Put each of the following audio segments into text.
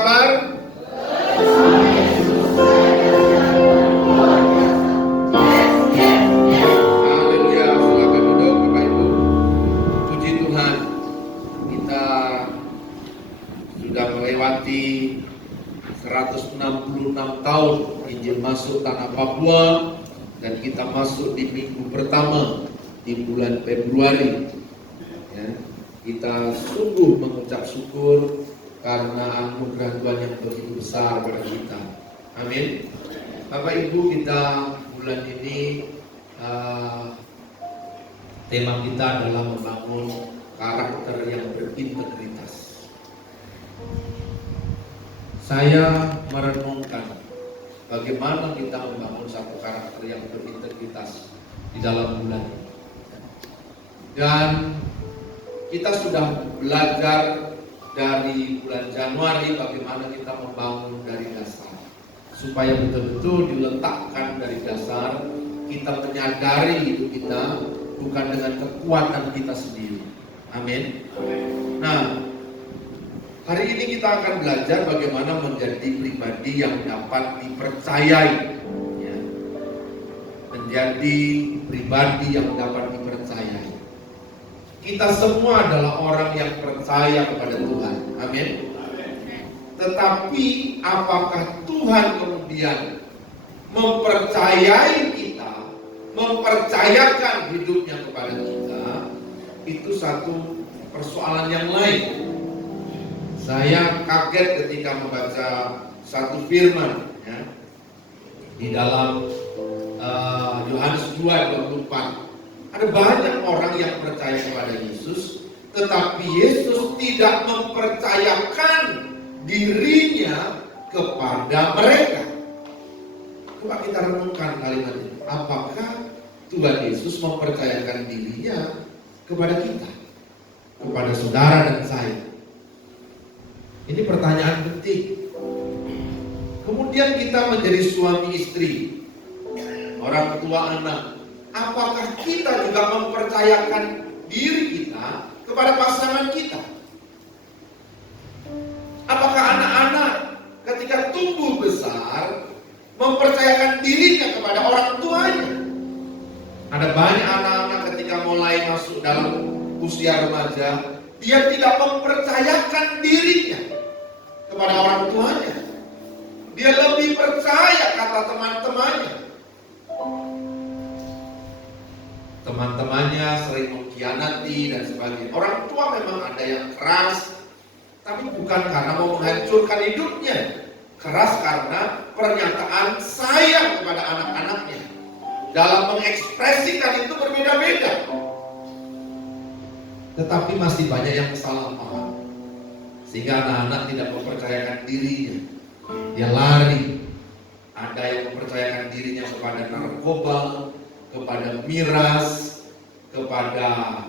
kabar? Haleluya, silakan duduk Bapak Ibu. Puji Tuhan, kita sudah melewati 166 tahun Injil masuk tanah Papua, dan kita masuk di minggu pertama di bulan Februari. Ya, kita sungguh mengucap syukur karena anugerah Tuhan yang begitu besar pada kita. Amin. Bapak Ibu, kita bulan ini tema kita adalah membangun karakter yang berintegritas. Saya merenungkan bagaimana kita membangun satu karakter yang berintegritas di dalam bulan ini. Dan kita sudah belajar dari bulan Januari bagaimana kita membangun dari dasar, supaya betul-betul diletakkan dari dasar. Kita menyadari hidup kita bukan dengan kekuatan kita sendiri. Amin. Nah, hari ini kita akan belajar bagaimana menjadi pribadi yang dapat dipercayai, ya. Menjadi pribadi yang dapat dipercayai. Kita semua adalah orang yang percaya kepada Tuhan. Amin. Tetapi apakah Tuhan kemudian mempercayai kita, mempercayakan hidupnya kepada kita? Itu satu persoalan yang lain. Saya kaget ketika membaca satu firman, ya, di dalam Yohanes 2:24. Ada banyak orang yang percaya kepada Yesus, tetapi Yesus tidak mempercayakan dirinya kepada mereka. Coba kita renungkan kalimat ini. Apakah Tuhan Yesus mempercayakan dirinya kepada kita, kepada saudara dan saya? Ini pertanyaan penting. Kemudian kita menjadi suami istri, orang tua anak. Apakah kita juga mempercayakan diri kita kepada pasangan kita? Apakah anak-anak ketika tumbuh besar mempercayakan dirinya kepada orang tuanya? Ada banyak anak-anak ketika mulai masuk dalam usia remaja, dia tidak mempercayakan dirinya kepada orang tuanya. Dia lebih percaya kata teman-temannya. Teman-temannya sering mengkhianati dan sebagainya. Orang tua memang ada yang keras, tapi bukan karena mau menghancurkan hidupnya. Keras karena pernyataan sayang kepada anak-anaknya. Dalam mengekspresikan itu berbeda-beda. Tetapi masih banyak yang salah paham, sehingga anak-anak tidak mempercayakan dirinya. Dia lari. Ada yang mempercayakan dirinya kepada narkoba, kepada miras, kepada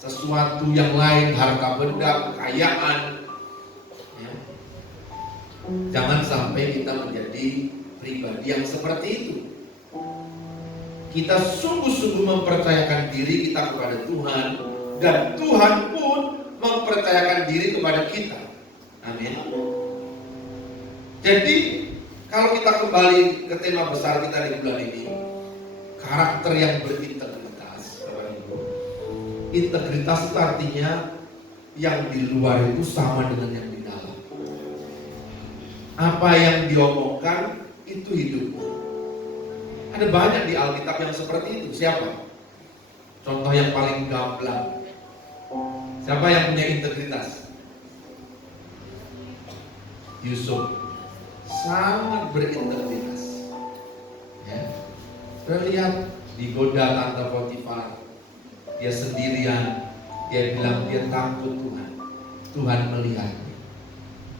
sesuatu yang lain, harta benda, kekayaan. Ya. Jangan sampai kita menjadi pribadi yang seperti itu. Kita sungguh-sungguh mempercayakan diri kita kepada Tuhan, dan Tuhan pun mempercayakan diri kepada kita. Amin. Jadi kalau kita kembali ke tema besar kita di bulan ini, karakter yang berintegritas. Integritas itu artinya yang di luar itu sama dengan yang di dalam. Apa yang diomongkan itu hidupnya. Ada banyak di Alkitab yang seperti itu. Siapa? Contoh yang paling gamblang. Siapa yang punya integritas? Yusuf. Sangat berintegritas. Ya. Kita lihat digoda tante Potifar, dia sendirian, dia bilang dia takut Tuhan. Tuhan melihatnya.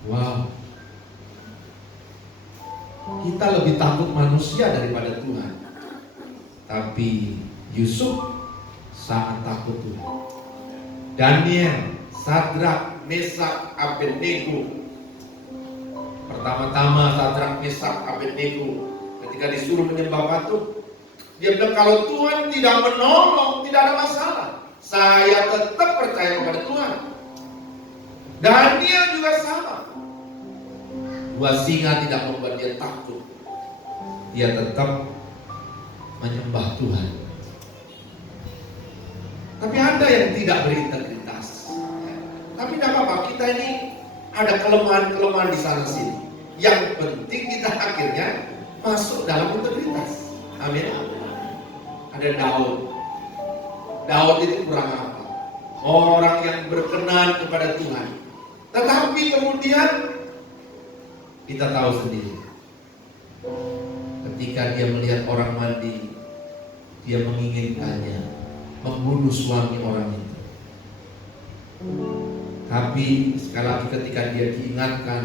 Wow. Kita lebih takut manusia daripada Tuhan. Tapi Yusuf sangat takut Tuhan. Daniel, Sadrak, Mesak, Abednego. Pertama-tama Sadrak, Mesak, Abednego ketika disuruh menyembah patung, dia bilang kalau Tuhan tidak menolong, tidak ada masalah. Saya tetap percaya kepada Tuhan. Daniel juga sama. Dua singa tidak membuat dia takut. Dia tetap menyembah Tuhan. Tapi ada yang tidak berintegritas. Tapi tidak apa-apa, kita ini ada kelemahan-kelemahan di sana sini. Yang penting kita akhirnya masuk dalam integritas. Amin. Ada Daud. Daud itu kurang apa? Orang yang berkenan kepada Tuhan. Tetapi kemudian kita tahu sendiri. Ketika dia melihat orang mandi, dia menginginkannya, membunuh suami orang itu. Tapi sekali lagi ketika dia diingatkan,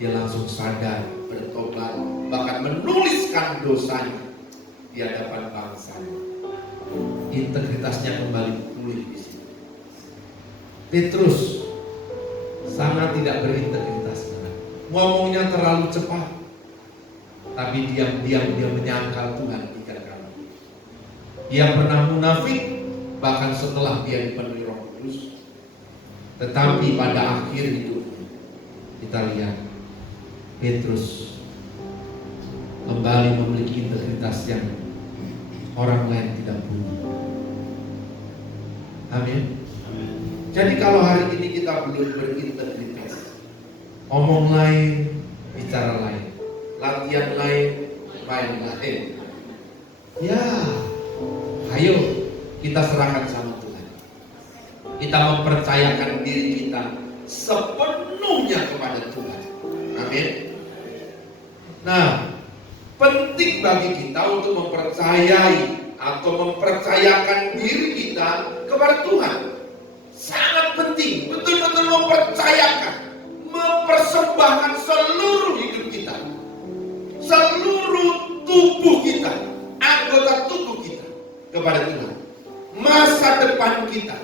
dia langsung sadar, bertobat, bahkan menuliskan dosanya di hadapan bangsanya. Integritasnya kembali pulih di sini. Petrus sangat tidak berintegritas. Ngomongnya terlalu cepat, tapi diam-diam dia menyangkal Tuhan 3 kali. Dia pernah munafik bahkan setelah dia dipenuhi Roh Kudus. Tetapi pada akhir hidupnya kita lihat Petrus kembali memiliki integritas yang orang lain tidak punya. Amin. Jadi kalau hari ini kita belum berintegritas, omong lain, bicara lain, latihan lain, main lain. Ya, ayo kita serahkan sama Tuhan. Kita mempercayakan diri kita sepenuhnya kepada Tuhan. Amin. Nah, penting bagi kita untuk mempercayai atau mempercayakan diri kita kepada Tuhan. Sangat penting, betul-betul mempercayakan, mempersembahkan seluruh hidup kita, seluruh tubuh kita, anggota tubuh kita kepada Tuhan. Masa depan kita.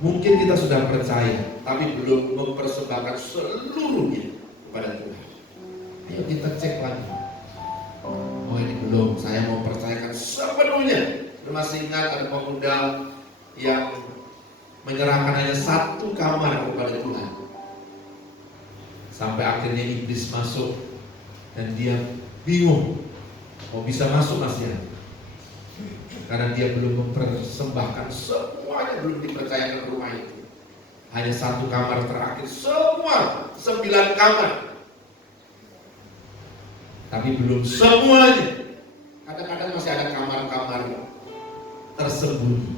Mungkin kita sudah percaya, tapi belum mempersembahkan seluruhnya kepada Tuhan. Ayo kita cek lagi. Oh ini belum, saya mau percayakan sepenuhnya. Masih ingat ada pemuda yang menyerahkan hanya 1 kamar kepada Tuhan. Sampai akhirnya iblis masuk dan dia bingung mau bisa masuk masih ya? Karena dia belum mempersembahkan semuanya, belum dipercayakan rumah itu. Hanya 1 kamar terakhir, semua 9 kamar. Tapi belum semuanya. Kadang-kadang masih ada kamar-kamar tersembunyi.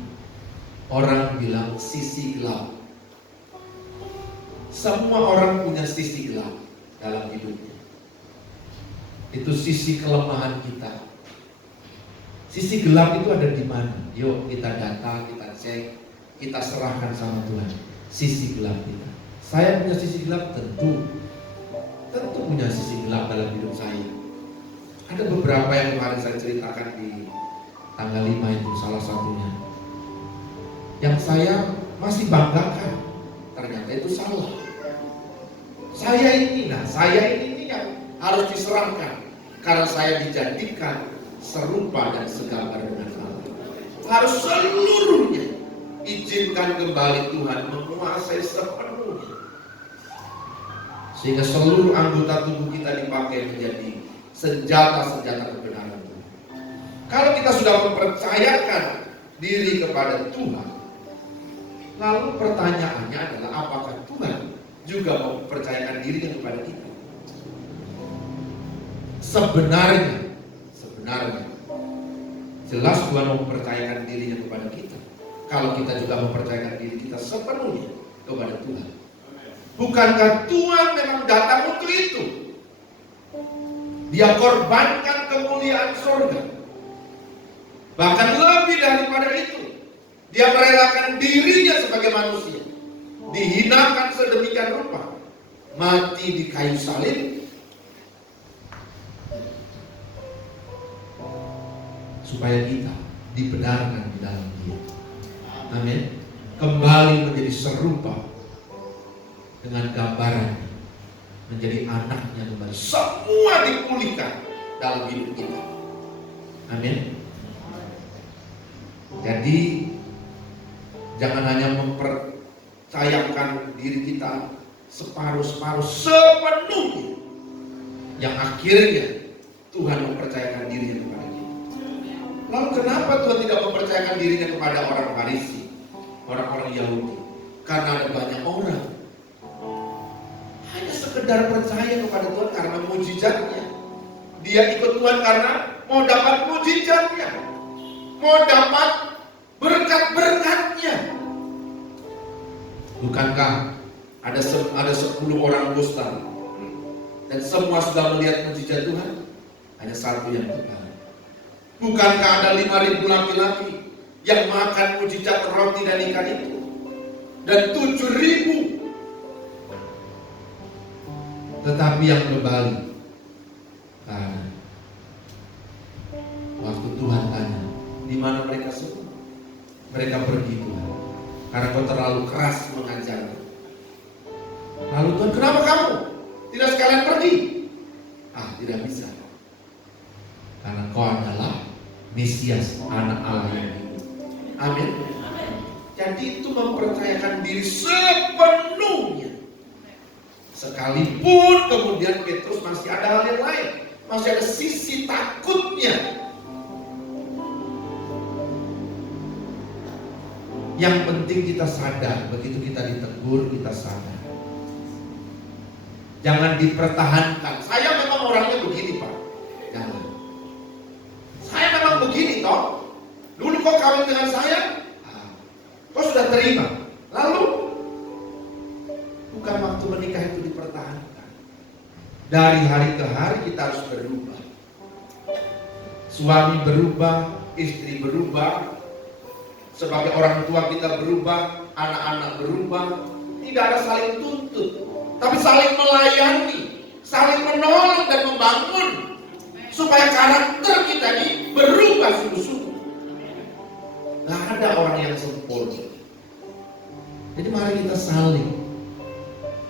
Orang bilang sisi gelap. Semua orang punya sisi gelap dalam hidupnya. Itu sisi kelemahan kita. Sisi gelap itu ada di mana? Yuk kita data, kita cek, kita serahkan sama Tuhan. Sisi gelap kita. Saya punya sisi gelap tentu punya sisi gelap dalam hidup saya. Ada beberapa yang kemarin saya ceritakan di tanggal 5 itu salah satunya. Yang saya masih banggakan, ternyata itu salah. Saya ini yang harus diserahkan karena saya dijadikan serupa dan segambar dengan Allah. Harus seluruhnya izinkan kembali Tuhan menguasai sepenuhnya, sehingga seluruh anggota tubuh kita dipakai menjadi senjata-senjata kebenaran. Kalau kita sudah mempercayakan diri kepada Tuhan, lalu pertanyaannya adalah apakah Tuhan juga mempercayakan dirinya kepada kita? Sebenarnya jelas Tuhan mempercayakan dirinya kepada kita. Kalau kita juga mempercayakan diri kita sepenuhnya kepada Tuhan. Bukankah Tuhan memang datang untuk itu? Dia korbankan kemuliaan surga. Bahkan lebih daripada itu, dia merelakan dirinya sebagai manusia, dihinakan sedemikian rupa, mati di kayu salib, supaya kita dibenarkan di dalam Dia. Amin. Kembali menjadi serupa dengan gambaran, menjadi anaknya kembali. Semua dipulihkan dalam hidup kita. Amin. Jadi jangan hanya mempercayakan diri kita separuh-separuh sepenuhnya, yang akhirnya Tuhan mempercayakan dirinya kepada kita. Lalu kenapa Tuhan tidak mempercayakan dirinya kepada orang Farisi, orang-orang Yahudi? Karena ada banyak orang hanya sekedar percaya kepada Tuhan karena mujizatnya. Dia ikut Tuhan karena mau dapat mujizatnya, mau dapat berkat-berkatnya. Bukankah ada 10 orang dusta dan semua sudah melihat mujizat Tuhan? Hanya satu yang benar. Bukankah ada 5.000 laki-laki yang makan mujizat roti dan ikan itu? Dan 7.000. Tetapi yang berbalik, waktu Tuhan tanya, di mana mereka semua? Mereka pergi, Tuhan, karena kau terlalu keras mengajar. Lalu Tuhan, kenapa kamu tidak sekalian pergi? Tidak bisa. Karena kau adalah Mesias, anak Allah yang hidup. Amin. Jadi itu mempercayakan diri sepenuhnya. Sekalipun kemudian Petrus masih ada hal yang lain, masih ada sisi takutnya. Yang penting kita sadar, begitu kita ditegur, kita sadar. Jangan dipertahankan. Saya memang orangnya begini, Pak. Jangan. Saya memang begini, toh. Dulu kau kawin dengan saya, kau sudah terima. Lalu, bukan waktu menikah itu dipertahankan. Dari hari ke hari kita harus berubah. Suami berubah, istri berubah. Sebagai orang tua kita berubah, anak-anak berubah. Tidak ada saling tuntut, tapi saling melayani, saling menolong dan membangun, supaya karakter kita ini berubah sungguh-sungguh. Gak ada orang yang sempurna. Jadi mari kita saling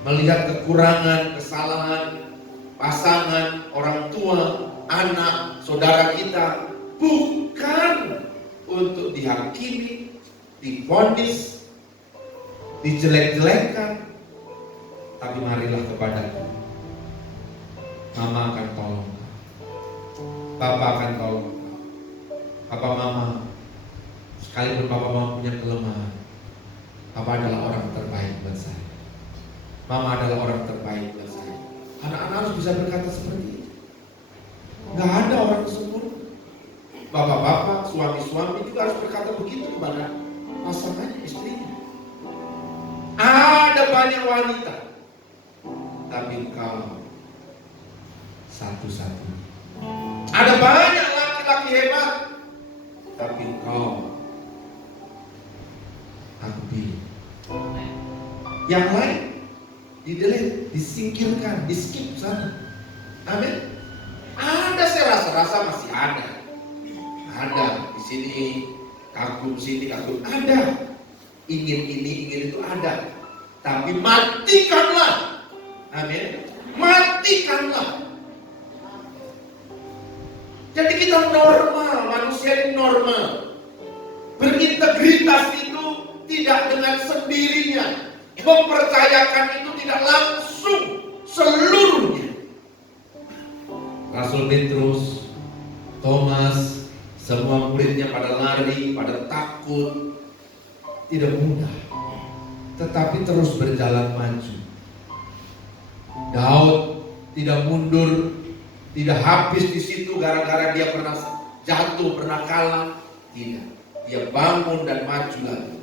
melihat kekurangan, kesalahan pasangan, orang tua, anak, saudara kita, bukan untuk dihakimi, divonis, dijelek-jelekan, tapi marilah kepadaku. Mama akan tolong, Papa akan tolong. Papa Mama, sekalipun Papa Mama punya kelemahan, Papa adalah orang terbaik buat saya. Mama adalah orang terbaik buat saya. Anak-anak harus bisa berkata seperti itu. Gak ada orang sempurna. Bapak-bapak, suami-suami juga harus berkata begitu kepada pasangannya, istrinya. Ada banyak wanita, tapi engkau satu-satunya. Ada banyak laki-laki hebat, tapi engkau aku pilih. Yang lain di-delete, disingkirkan, di-skip sana. Amin. Ada, saya rasa masih ada. Ada di sini kagum, sini kagum, ada. Ingin ini, ingin itu ada. Tapi matikanlah. Amin. Matikanlah. Jadi kita normal, manusia ini normal. Berintegritas itu tidak dengan sendirinya. Mempercayakan itu tidak langsung seluruhnya. Rasul Petrus, Thomas, semua muridnya pada lari, pada takut. Tidak mudah, tetapi terus berjalan maju. Daud tidak mundur, tidak habis di situ gara-gara dia pernah jatuh, pernah kalah. Tidak, dia bangun dan maju lagi.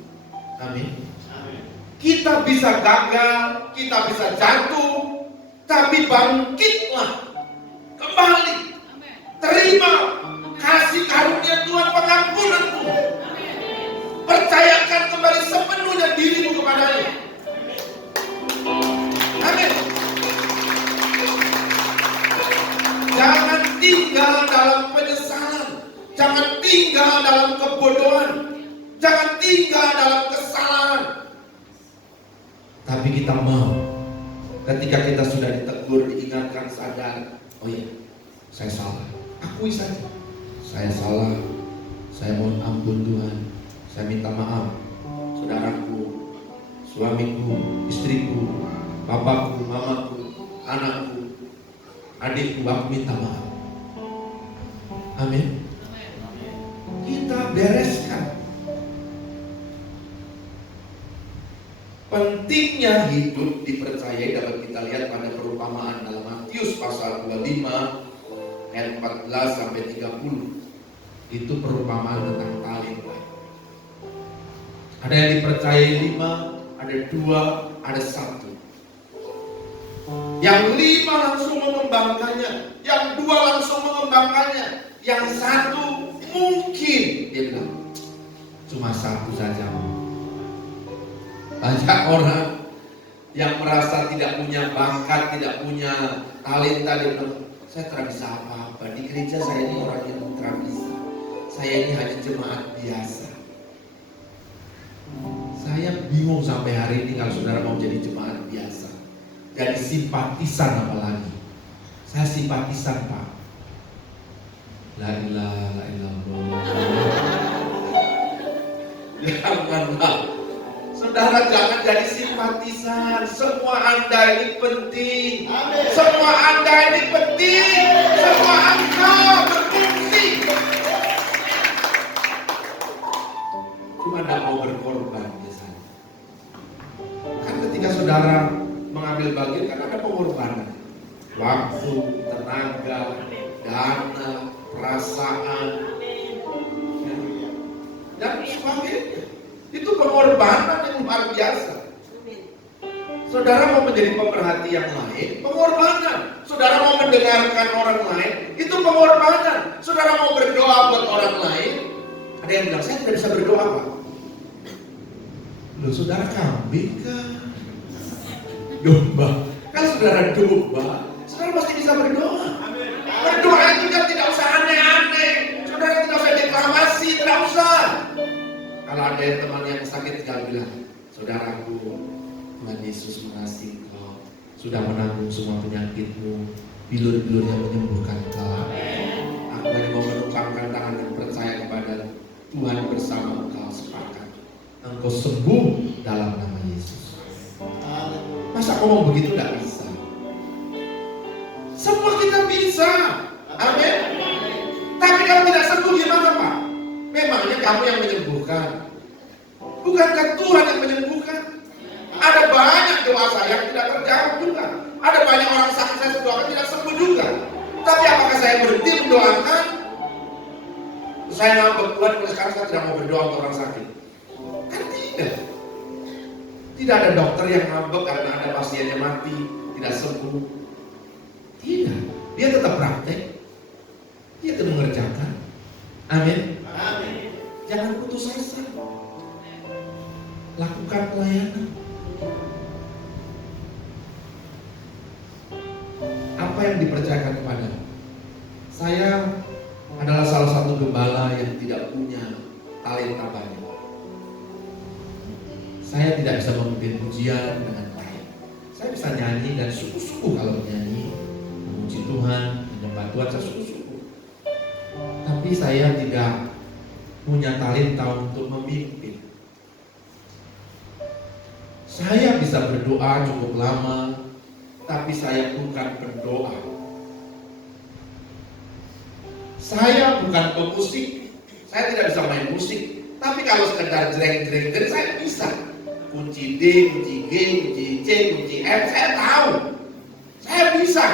Amin. Kita bisa gagal, kita bisa jatuh, tapi bangkitlah kembali. Terima kasih karunia Tuhan, pengampunan Tuhan. Percayakan kembali sepenuhnya dirimu kepadanya. Amin. Jangan tinggal dalam penyesalan, jangan tinggal dalam kebodohan, jangan tinggal dalam kesalahan. Tapi kita mau, ketika kita sudah ditegur, diingatkan, sadar, oh iya, saya salah. Akui saja, saya salah, saya mohon ampun Tuhan, saya minta maaf, saudaraku, suamiku, istriku, papaku, mamaku, anakku, adikku, aku minta maaf. Amin. Kita bereskan. Pentingnya hidup dipercayai dapat kita lihat pada perumpamaan dalam Matius pasal 25 ayat 14 sampai 30. Itu perumpamaan tentang talenta. Ada yang dipercayai 5, ada 2, ada 1. Yang 5 langsung mengembangkannya, yang 2 langsung mengembangkannya, yang 1 mungkin dia bilang cuma 1 saja. Banyak orang yang merasa tidak punya bakat, tidak punya talenta, dia bilang, saya tidak bisa apa-apa. Di gereja saya ini orang yang tidak bisa. Saya ini hanya jemaat biasa. Saya bingung sampai hari ini kalau saudara mau jadi jemaat biasa. Jadi simpatisan apalagi. Saya simpatisan, Pak. La ilaha illallah. Janganlah. Saudara jangan jadi simpatisan. Semua Anda ini penting. Amin. Semua Anda ini penting. Semua Anda berfungsi. Cuma tidak mau berkorban biasanya. Kan ketika saudara mengambil bagian kan ada pengorbanan. Waktu, tenaga, dana, perasaan, dan sebagainya. Itu pengorbanan yang luar biasa. Saudara mau menjadi pemerhati yang lain, pengorbanan. Saudara mau mendengarkan orang lain, itu pengorbanan. Saudara mau berdoa buat orang lain, ada yang bilang, saya tidak bisa berdoa, Pak. Loh, saudara kambing kan? Domba. Kalau saudara domba, saudara pasti bisa berdoa. Berdoa itu kan tidak usah aneh-aneh. Saudara tidak usah deklamasi, tidak usah. Kalau ada teman yang sakit tinggal bilang, saudaraku, Tuhan Yesus mengasihi engkau, sudah menanggung semua penyakitmu, bilur-bilur yang menyembuhkan engkau. Aku hanya mau menumpangkan tangan dan percaya kepada Tuhan bersama engkau, sepakat engkau sembuh dalam nama Yesus. Masa kau mau begitu? Tidak bisa. Semua kita bisa. Amin. Tapi kalau tidak sembuh gimana, Pak? Memangnya kamu yang menyembuhkan? Bukankah Tuhan yang menyembuhkan? Ada banyak doa saya yang tidak terjawab juga. Ada banyak orang sakit saya doakan tidak sembuh juga. Tapi apakah saya berhenti mendoakan? Saya ngambek, Tuhan, mulai sekarang saya tidak mau berdoa untuk orang sakit. Kan tidak. Tidak ada dokter yang ngambek karena ada pasiennya mati, tidak sembuh. Tidak. Dia tetap praktek. Dia tetap mengerjakan. Amin. Amin. Jangan putus asa. Lakukan pelayanan. Apa yang dipercayakan kepada saya adalah salah satu gembala yang tidak punya talenta banyak. Saya tidak bisa memimpin pujian dengan baik. Saya bisa nyanyi dan sungguh-sungguh kalau menyanyi, memuji Tuhan, menyembah Tuhan, saya sungguh-sungguh. Tapi saya tidak punya talenta untuk memimpin. Saya bisa berdoa cukup lama, tapi saya bukan pendoa. Saya bukan pemusik, saya tidak bisa main musik. Tapi kalau sekedar jreng-jreng, saya bisa. Kunci D, kunci G, kunci C, kunci F, saya tahu. Saya bisa.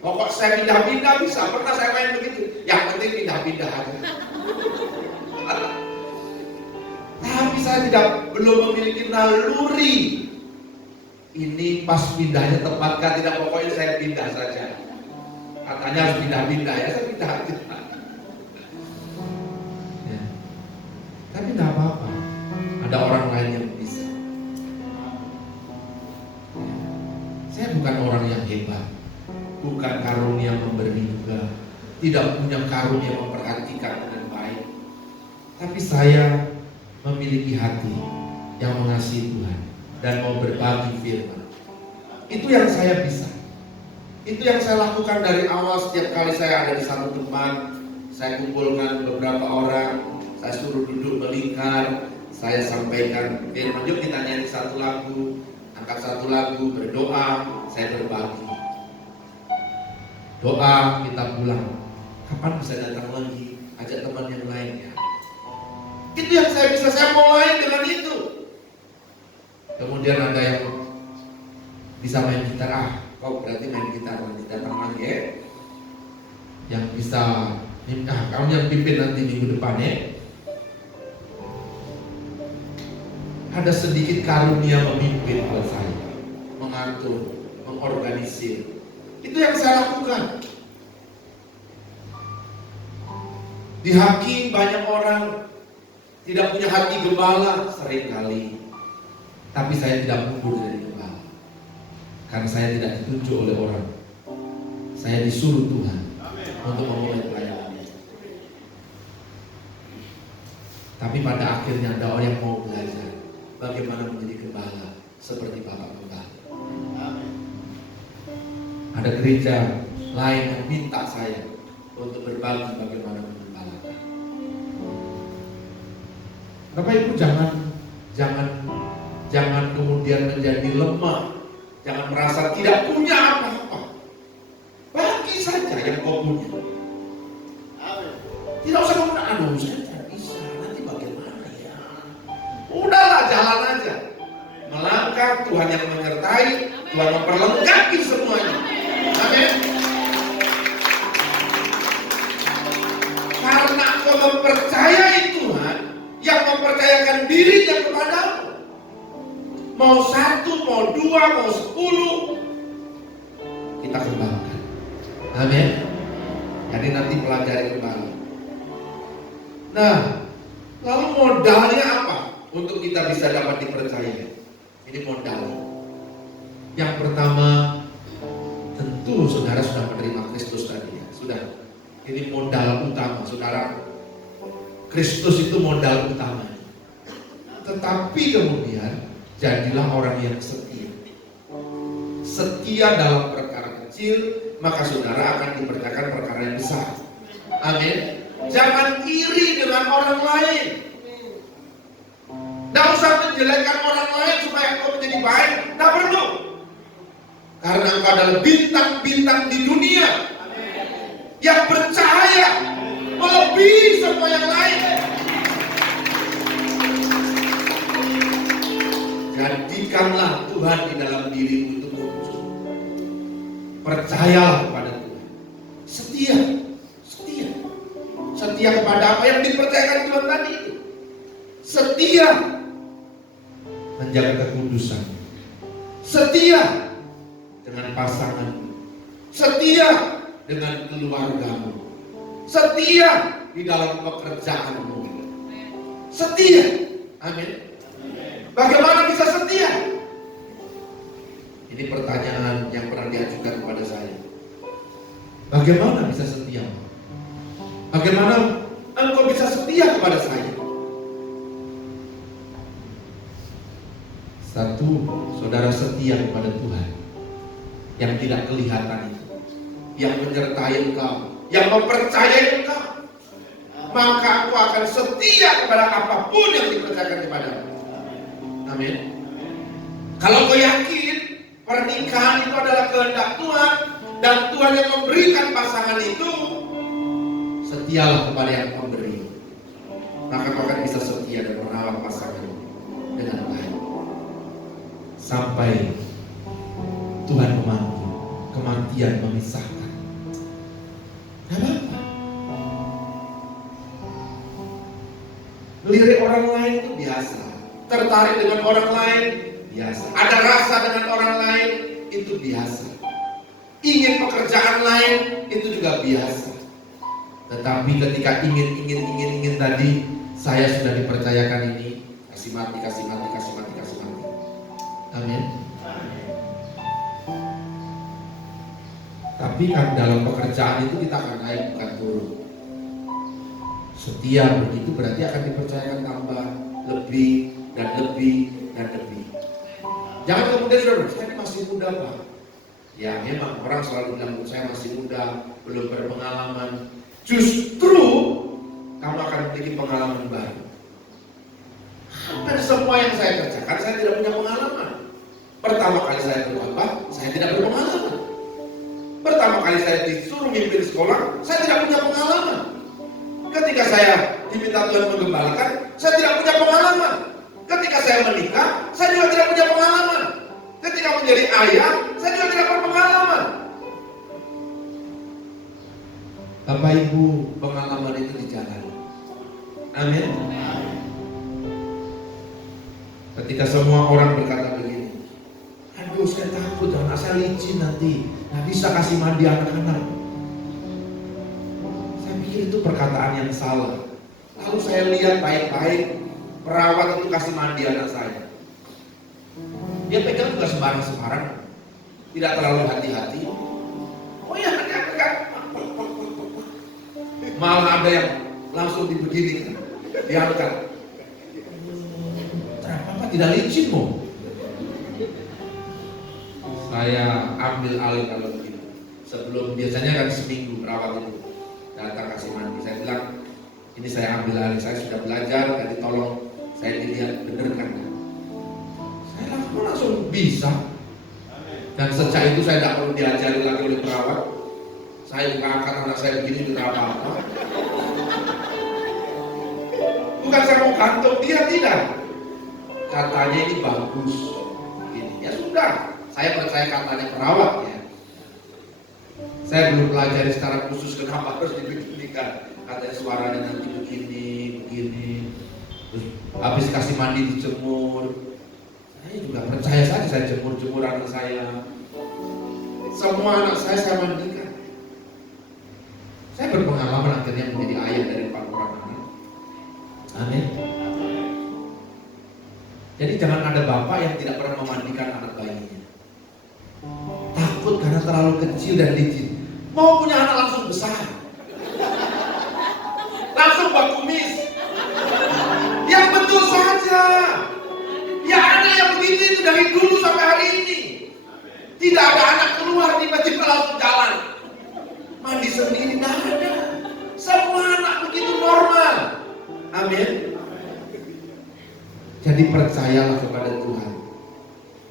Pokok saya pindah-pindah bisa. Pernah saya main begitu. Yang penting pindah-pindah aja. Tapi saya belum memiliki naluri. Ini pas pindahnya tepatkah tidak, pokoknya saya pindah saja. Katanya harus pindah-pindah, ya saya pindah aja. Ya. Tapi tidak apa-apa. Ada orang lain yang bisa. Ya. Saya bukan orang yang hebat, bukan karunia memberi juga, tidak punya karunia memperhatikan dengan baik. Tapi saya memiliki hati yang mengasihi Tuhan dan mau berbagi firman. Itu yang saya bisa. Itu yang saya lakukan dari awal. Setiap kali saya ada di satu tempat, saya kumpulkan beberapa orang, saya suruh duduk melingkar, saya sampaikan firman. Yuk kita nyanyi satu lagu, angkat satu lagu, berdoa, saya berbagi. Doa, kita pulang. Kapan bisa datang lagi? Ajak teman yang lainnya. Itu yang saya mulai dengan itu. Kemudian ada yang bisa main gitar. Kok berarti main gitar nanti datang lagi ya? Yang bisa, kamu yang pimpin nanti minggu depan ya. Ada sedikit karunia memimpin buat saya, mengatur, mengorganisir. Itu yang saya lakukan. Di Hakim banyak orang tidak punya hati gembala seringkali, tapi saya tidak mundur dari gembala, karena saya tidak ditunjuk oleh orang. Saya disuruh Tuhan untuk memulai pelayanan. Tapi pada akhirnya ada orang yang mau belajar bagaimana menjadi gembala seperti Bapak Gembala. Ada gereja lain yang minta saya untuk berbagi bagaimana menggembalakan. Bapak Ibu jangan kemudian menjadi lemah, jangan merasa tidak punya apa-apa. Bagi saja yang kau punya. Tidak usah kemudian, aduh saya tidak bisa, nanti bagaimana ya. Udahlah, jalan aja. Melangkah, Tuhan yang menyertai, Tuhan memperlengkapi semuanya. Amin. Karena kau mempercayai Tuhan yang mempercayakan dirinya kepadamu. Mau 1, mau 2, mau 10, kita kembangkan. Amin. Jadi nanti pelajari kembali. Nah, lalu modalnya apa untuk kita bisa dapat dipercaya? Ini modalnya. Yang pertama, tentu saudara sudah menerima Kristus tadi ya. Sudah. Ini modal utama, saudara. Kristus itu modal utama. Tetapi kemudian jadilah orang yang setia. Setia dalam perkara kecil, maka saudara akan dipercayakan perkara yang besar. Amin. Jangan iri dengan orang lain. Tidak usah menjelekkan orang lain supaya engkau menjadi baik. Tidak perlu. Karena engkau adalah bintang-bintang di dunia yang bercahaya melebihi semua yang lain. Jadikanlah Tuhan di dalam dirimu itu muncul. Percayalah kepada Tuhan. Setia. Setia kepada apa yang dipercayakan Tuhan tadi itu. Setia menjaga kekudusan. Setia dengan pasanganmu. Setia dengan keluargamu. Setia di dalam pekerjaanmu. Setia. Amin. Bagaimana bisa setia? Ini pertanyaan yang pernah diajukan kepada saya. Bagaimana bisa setia? Bagaimana engkau bisa setia kepada saya? Satu, saudara setia kepada Tuhan yang tidak kelihatan itu, yang menyertai engkau, yang mempercayai engkau. Maka engkau akan setia kepada apapun yang dipercayakan kepadamu. Amin. Kalau kau yakin pernikahan itu adalah kehendak Tuhan dan Tuhan yang memberikan pasangan itu, setialah kepada yang memberi. Maka kau akan bisa setia dan merawat pasangan dengan baik sampai Tuhan memanggil, kematian memisahkan. Kenapa? Melirik orang lain itu biasa, tertarik dengan orang lain biasa, ada rasa dengan orang lain itu biasa, ingin pekerjaan lain itu juga biasa. Tetapi ketika ingin tadi, saya sudah dipercayakan ini, kasih mati. Amin. Tapi kan dalam pekerjaan itu kita akan naik bukan turun. Setia begitu berarti akan dipercayakan tambah lebih dan lebih. Jangan kemudian saya masih muda Pak. Ya memang orang selalu bilang saya masih muda, belum berpengalaman. Justru kamu akan memiliki pengalaman baru. Hampir semua yang saya kerjakan saya tidak punya pengalaman. Pertama kali saya berkhotbah, saya tidak berpengalaman. Pertama kali saya disuruh mimpin sekolah, saya tidak punya pengalaman. Ketika saya diminta Tuhan menggembalakan, saya tidak punya pengalaman. Ketika saya menikah, saya juga tidak punya pengalaman. Ketika menjadi ayah, saya juga tidak berpengalaman. Bapak Ibu, pengalaman itu dijalani. Amin. Ketika semua orang berkata begini, aduh saya takut anak saya licin nanti, nggak bisa kasih mandi anak-anak. Saya pikir itu perkataan yang salah. Lalu saya lihat baik-baik, perawat itu kasih mandi anak saya. Dia pegang juga sembarang-sembarang, tidak terlalu hati-hati. Oh ya, dia pegang. Malah ada yang langsung dibeginikan, diangkat. Kenapa tidak licin mau? Saya ambil alih kalau begitu. Sebelum biasanya kan seminggu perawat itu datang kasih mandi. Saya bilang, ini saya ambil alih. Saya sudah belajar, jadi tolong saya dilihat bener kan? Saya langsung bisa. Dan sejak itu saya tidak perlu diajari lagi oleh perawat. Saya buka angkat anak saya begini tidak apa-apa. Bukan saya mau gantung dia, tidak. Katanya ini bagus. Begini. Ya sudah. Saya percaya katanya perawat ya. Saya belum pelajari secara khusus kenapa harus dibeginikan. Katanya suaranya nanti begini, begini. Terus habis kasih mandi dijemur. Saya juga percaya saja, saya jemur-jemur anak saya. Semua anak saya mandikan. Saya berpengalaman akhirnya menjadi ayah dari 4 orang anak. Amin. Jadi jangan ada bapak yang tidak pernah memandikan anak bayinya. Takut karena terlalu kecil dan licin. Mau punya anak langsung besar, langsung buat kumis. Yang betul saja. Ya anak yang begini itu dari dulu sampai hari ini. Tidak ada anak keluar tiba-tiba langsung jalan, mandi sendiri, tidak ada. Semua anak begitu normal. Amin. Jadi percayalah kepada Tuhan.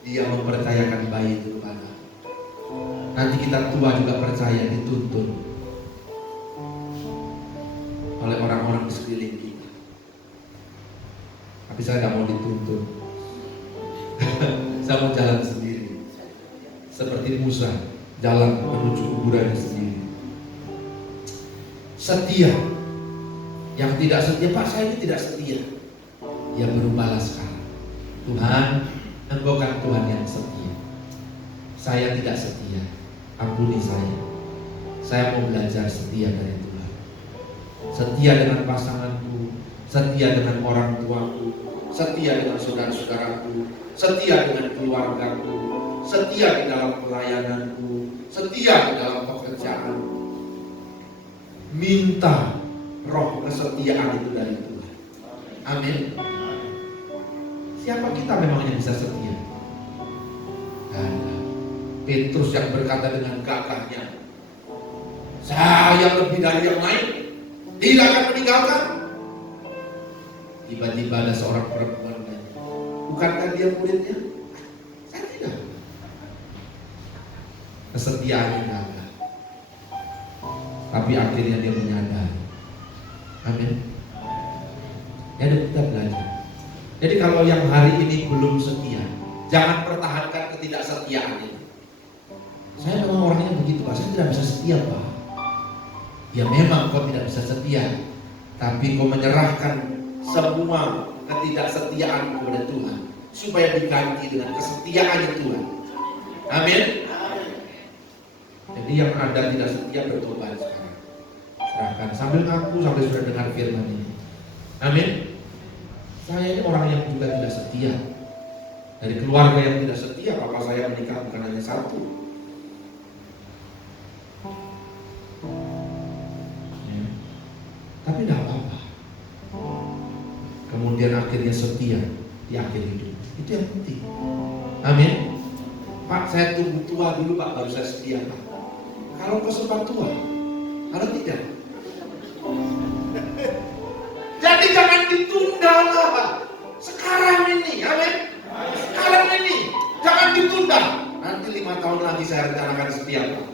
Dia mempercayakan bayi itu kepada. Nanti kita tua juga percaya dituntun oleh orang-orang di sekeliling kita. Tapi saya tidak mau dituntun. Saya mau jalan sendiri. Seperti Musa jalan menuju kuburannya sendiri. Setia. Yang tidak setia, Pak saya ini tidak setia. Ya berubahlah sekarang. Tuhan, Engkau kan Tuhan yang setia. Saya tidak setia. Ampuni saya. Saya mau belajar setia dari Tuhan. Setia dengan pasanganku, setia dengan orang tuaku, setia dengan saudara-saudaraku, setia dengan keluargaku, setia di dalam pelayananku, setia di dalam pekerjaan. Minta roh kesetiaan itu dari Tuhan. Amin. Siapa kita memangnya bisa setia? Ada Petrus yang berkata dengan gagahnya, saya lebih dari yang lain, tidak akan meninggalkan. Tiba-tiba ada seorang perempuan tanya, bukankah dia muridnya? Saya tidak. Kesetiaannya gagah. Tapi akhirnya dia menyadari. Amin. Ya kita belajar. Jadi kalau yang hari ini belum setia, jangan pertahankan ketidaksetiaan ini. Saya memang orangnya begitu Pak, saya tidak bisa setia Pak. Ya memang kau tidak bisa setia, tapi kau menyerahkan semua ketidaksetiaan kepada Tuhan supaya diganti dengan kesetiaan Tuhan. Amin. Jadi yang ada tidak setia bertobat sekarang. Serahkan sambil ngaku, sambil sudah dengar firman ini. Amin. Saya ini orang yang juga tidak setia. Dari keluarga yang tidak setia, papa saya menikah bukan hanya satu. Ya. Tapi tidak apa-apa. Kemudian akhirnya setia di akhir hidup. Itu yang penting. Amin. Pak, saya tunggu tua dulu Pak, baru saya setia Pak. Kalau kau sempat tua, kalau tidak. Jadi jangan ditunda lah. Sekarang ini, amin. Sekarang ini. Jangan ditunda. Nanti 5 tahun lagi saya rencanakan setia, Pak.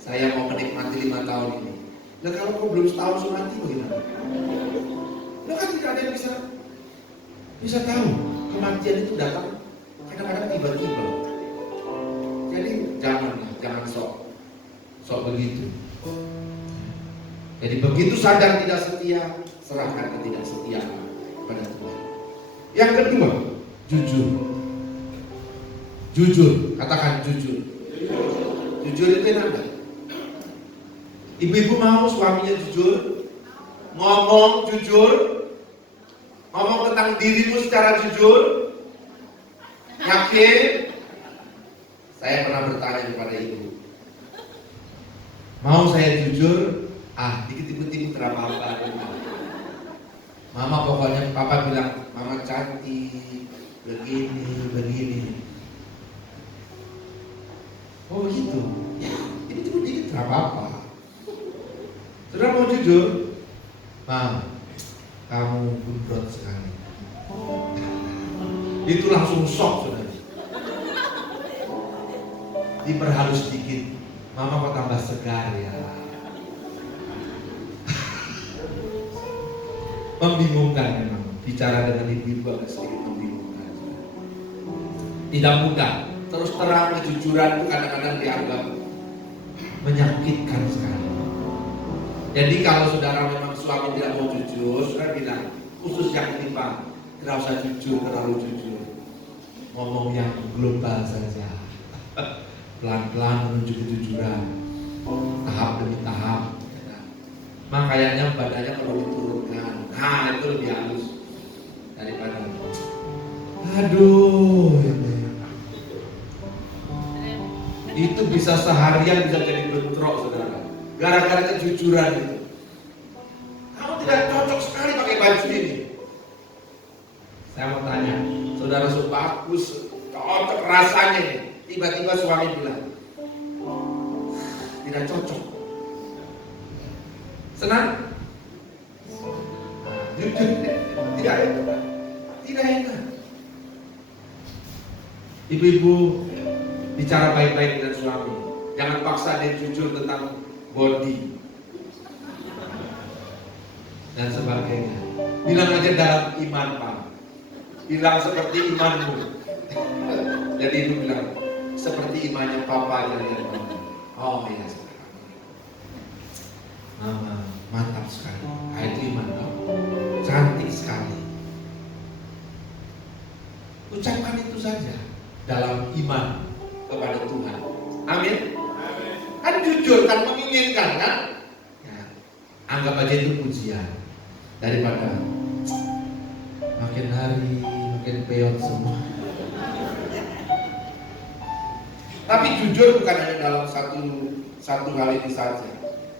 Saya mau menikmati 5 tahun ini. Nah kalau kau belum setahun sudah mati bagaimana? Nah kan tidak ada yang bisa tahu. Kematian itu datang kadang-kadang tiba-tiba. Jadi jangan sok begitu. Jadi begitu sadar tidak setia, serahkan ketidaksetiaan pada Tuhan. Yang kedua, jujur, katakan jujur. Jujur itu enak. Ibu-ibu mau suaminya jujur, ngomong jujur, ngomong tentang dirimu secara jujur, yakin. Saya pernah bertanya kepada ibu, mau saya jujur? Dikit-dikit terapa-apa. Mama pokoknya papa bilang, mama cantik, begini. Oh gitu, ya dikit-dikit terapa-apa. Saudara mau jujur? Mam, kamu gundrot sekali. Itu langsung shock, saudara. Diperhalus sedikit, mama kok tambah segar ya. Membingungkan memang. Bicara dengan ibu-ibu agak sedikit membingungkan. Tidak mudah. Terus terang kejujuran itu kadang-kadang dianggap menyakitkan sekali. Jadi kalau saudara memang suami tidak mau jujur, saudara bilang, khusus yang menimpa, tidak usah jujur, terlalu jujur. Ngomong yang global saja. Pelan-pelan menuju kejujuran. Tahap demi tahap. Makanya badannya perlu diturunkan. Nah itu lebih halus daripada itu bisa seharian bisa jadi bentrok, saudara. Gara-gara kejujuran itu. Kamu tidak cocok sekali pakai baju ini. Saya mau tanya, saudara bagus, cocok rasanya nih. Tiba-tiba suami bilang, tidak cocok. Senang? Jujur, tidak enak. Ibu-ibu bicara baik-baik dengan suami. Jangan paksa dia jujur tentang body dan sebagainya. Bilang aja dalam iman, Pak. Bilang seperti imanmu. Jadi ibu bilang seperti imannya papa dan mama. Oh iya. Mama mantap sekali. Itu iman kamu. Cantik sekali. Ucapkan itu saja dalam iman kepada Tuhan. Amin. Kan jujur, kan menginginkan kan? Ya, anggap aja itu pujian daripada makin hari makin peot semua. Tapi jujur bukan hanya dalam satu hal ini saja.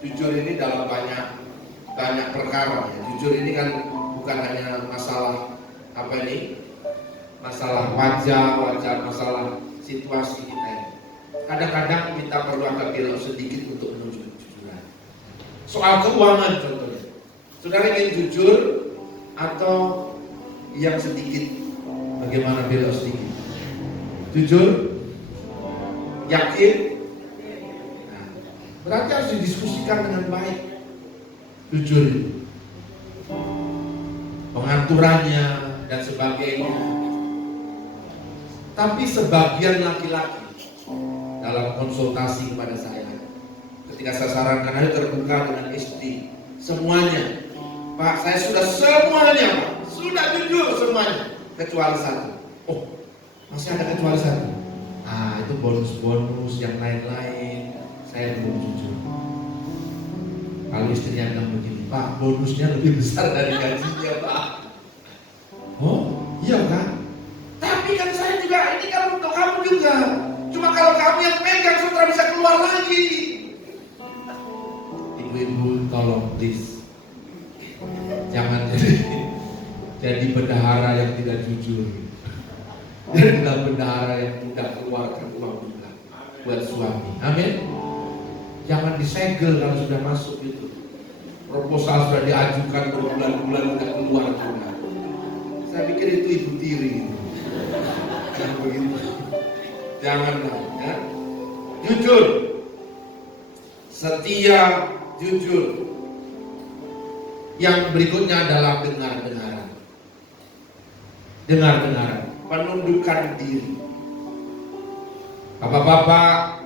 Jujur ini dalam banyak perkara. Ya. Jujur ini kan bukan hanya masalah masalah wajah, masalah situasi kita. Kadang-kadang kita perlu agak belok sedikit untuk menuju kejujuran. Soal keuangan contohnya, saudara ingin jujur atau yang sedikit? Bagaimana belok sedikit? Jujur, yakin. Nah, berarti harus didiskusikan dengan baik. Jujur itu, pengaturannya dan sebagainya. Tapi sebagian laki-laki dalam konsultasi kepada saya, ketika saya sarankan ayo terbuka dengan istri semuanya, Pak, saya sudah semuanya, Pak, sudah jujur semuanya kecuali satu. Oh, masih ada kecuali satu. Itu bonus-bonus yang lain-lain saya belum jujur. Kalau istrinya bilang begini, Pak, bonusnya lebih besar dari gajinya, Pak. Oh, iya kan? Tapi kan saya juga, ini kan untuk kamu juga. Cuma kalau kamu yang pegang, saudara bisa keluar lagi. Ibu-ibu tolong please, jangan jadi bendahara yang tidak jujur. Jadilah bendahara yang mudah keluarkan uang bulan buat suami. Amin. Jangan disegel kalau sudah masuk itu. Proposal sudah diajukan berbulan-bulan tidak keluar juga. Saya pikir itu ibu tiri gitu. Yang begitu. Janganlah, ya. Jujur, setia, jujur. Yang berikutnya adalah dengar-dengaran. Dengar-dengaran, menundukkan diri. Bapak-bapak,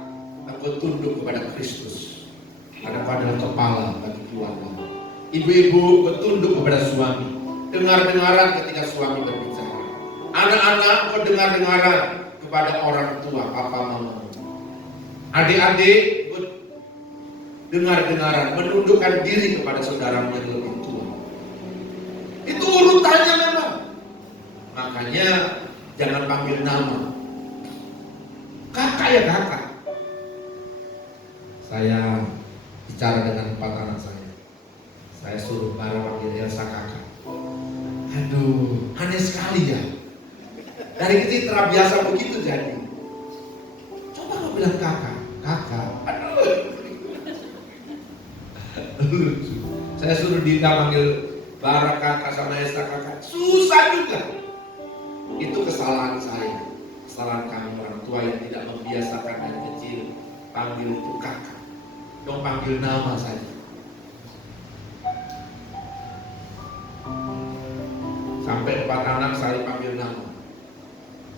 aku tunduk kepada Kristus. Karena Kau adalah kepala bagi keluarga. Ibu-ibu bertunduk kepada suami. Dengar-dengaran ketika suami berbicara. Anak-anak berdengar-dengaran kepada orang tua, papa, mama. Adik-adik dengar-dengaran, menundukkan diri kepada saudara yang lebih tua. Itu urutannya memang. Makanya jangan panggil nama. Kakak ya kakak. Saya bicara dengan 4 anak saya. Saya suruh Bara panggil Elsa kakak. Aduh, aneh sekali ya. Dari kecil terbiasa begitu jadi. Coba kau bilang kakak, kakak. Aduh. Saya suruh Dinda panggil Bara kakak sama Elsa kakak. Susah juga. Itu kesalahan saya. Kesalahan kami orang tua yang tidak membiasakan dari kecil panggil itu kakak. Dong panggil nama saja. Sampai 4 anak saya panggil nama.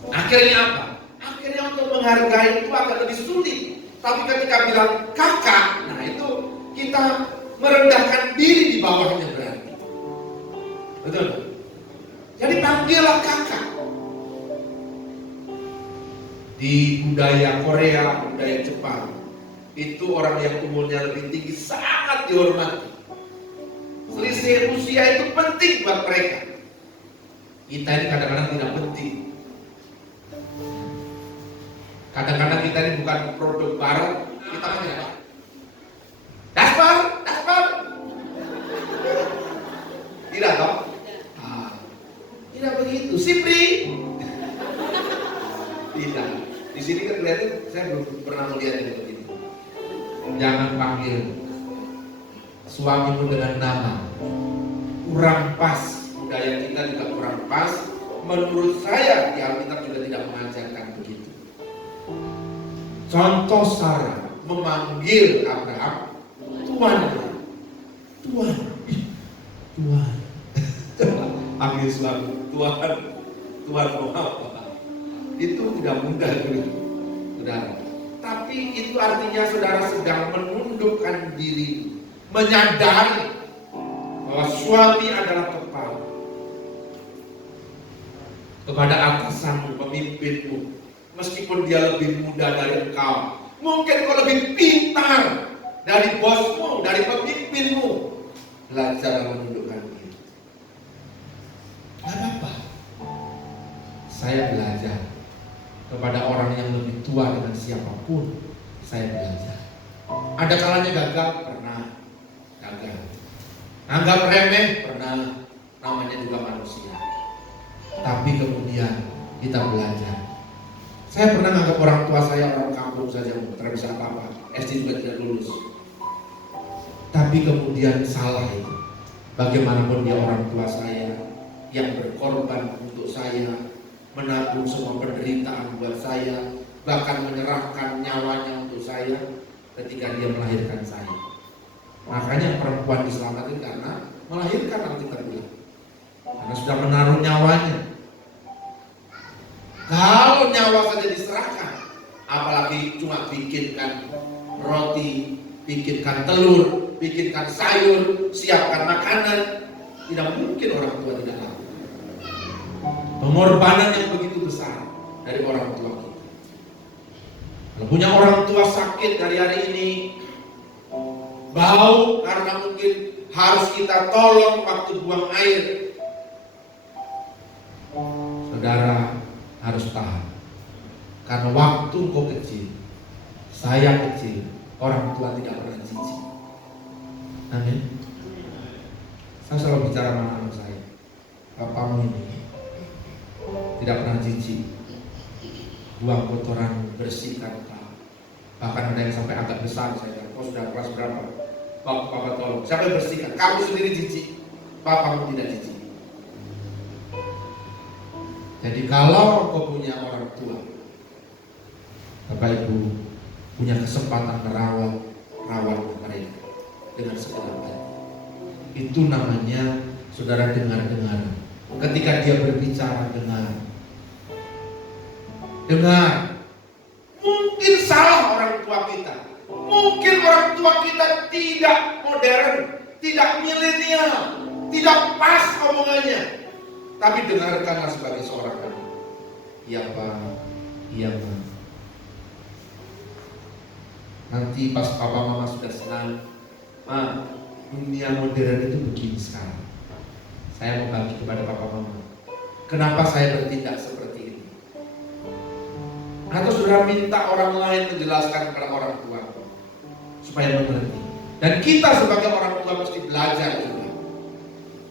Akhirnya apa? Akhirnya untuk menghargai itu agak lebih sulit. Tapi ketika bilang kakak, nah itu kita merendahkan diri di bawahnya berarti. Betul? Jadi panggillah kakak. Di budaya Korea, budaya Jepang, itu orang yang umurnya lebih tinggi sangat dihormati. Selisih usia itu penting buat mereka. Kita ini kadang-kadang tidak penting. Kadang-kadang kita ini bukan produk barat, kita panggil apa? Daspar, Daspar. Tidak toh? Tidak begitu. Sipri. Tidak. Di sini kan kelihatan saya belum pernah melihat yang begitu. Jangan panggil suamimu dengan nama. Kurang pas. Budaya kita juga kurang pas. Menurut saya di Alkitab juga tidak mengajarkan begitu. Contoh Sarah memanggil Abraham Tuhan. Tuhan. Tuhan. Panggil suami Tuhan. Tuhan mau apa? Itu tidak mudah, saudara. Tapi itu artinya saudara sedang menundukkan diri, menyadari bahwa suami adalah kepala kepada atasanmu, pemimpinmu. Meskipun dia lebih muda dari engkau, mungkin kau lebih pintar dari bosmu, dari pemimpinmu. Belajar menundukkan diri. Gak apa-apa. Saya belajar kepada orang yang lebih tua dengan siapapun, saya belajar. Ada kalanya gagal, pernah gagal. Anggap remeh, pernah. Namanya juga manusia. Tapi kemudian kita belajar. Saya pernah anggap orang tua saya orang kampung saja, tidak bisa apa-apa. SD juga tidak lulus. Tapi kemudian salah itu. Bagaimanapun dia orang tua saya yang berkorban untuk saya, menanggung semua penderitaan buat saya, bahkan menyerahkan nyawanya untuk saya ketika dia melahirkan saya. Makanya perempuan diselamatkan karena melahirkan, Alkitab bilang. Karena sudah menaruh nyawanya. Kalau nyawa saja diserahkan, apalagi cuma bikinkan roti, bikinkan telur, bikinkan sayur, siapkan makanan, tidak mungkin orang tua tidak tahu. Pengorbanan yang begitu besar dari orang tua kita. Kalau punya orang tua sakit dari hari ini, bau karena mungkin harus kita tolong waktu buang air, saudara harus tahan. Karena waktu kau kecil, saya kecil, orang tua tidak pernah jijik. Amin. Saya selalu bicara sama anak saya, papamu ini tidak pernah jijik, buang kotoran, bersihkan kau. Bahkan ada yang sampai agak besar, saya kau sudah kelas berapa? Papa tolong, siapa yang bersihkan? Kamu sendiri jijik, papamu tidak jijik. Jadi kalau kau punya orang tua Bapak Ibu punya kesempatan merawat mereka dengan segenap hati. Itu namanya saudara dengar. Ketika dia berbicara, dengar. Mungkin salah orang tua kita. Mungkin orang tua kita tidak modern, tidak milenial, tidak pas omongannya. Tapi dengarkanlah sebagai seorang anak. Iya Pak, iya Pak. Nanti pas papa mama sudah senang, Ma, dunia modern itu begini sekarang. Saya mau bagi kepada papa mama. Kenapa saya bertindak seperti ini? Atau saudara minta orang lain menjelaskan kepada orang tua supaya mengerti. Dan kita sebagai orang tua mesti belajar juga.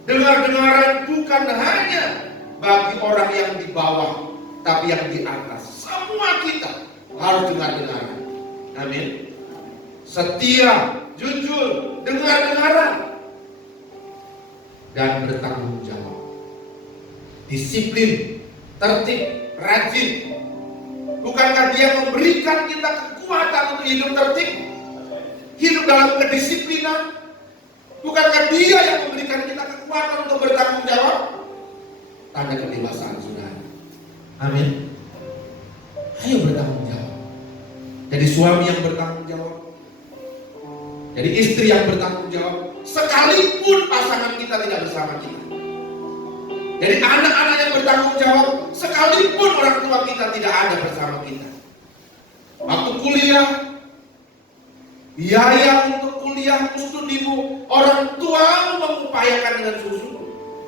Dengar-dengaran bukan hanya bagi orang yang di bawah, tapi yang di atas. Semua kita harus dengar-dengaran. Amin. Setia, jujur, dengar-dengaran, dan bertanggung jawab. Disiplin, tertib, rajin. Bukankah dia memberikan kita kekuatan untuk hidup tertib? Hidup dalam kedisiplinan. Bukankah dia yang memberikan kita kekuatan untuk bertanggung jawab? Tanda kedewasaan saudara. Amin. Ayo bertanggung jawab. Jadi suami yang bertanggung jawab, jadi istri yang bertanggung jawab, sekalipun pasangan kita tidak bersama kita. Jadi anak-anak yang bertanggung jawab, sekalipun orang tua kita tidak ada bersama kita. Waktu kuliah, biaya untuk kuliah studimu, orang tuamu mengupayakan dengan susu.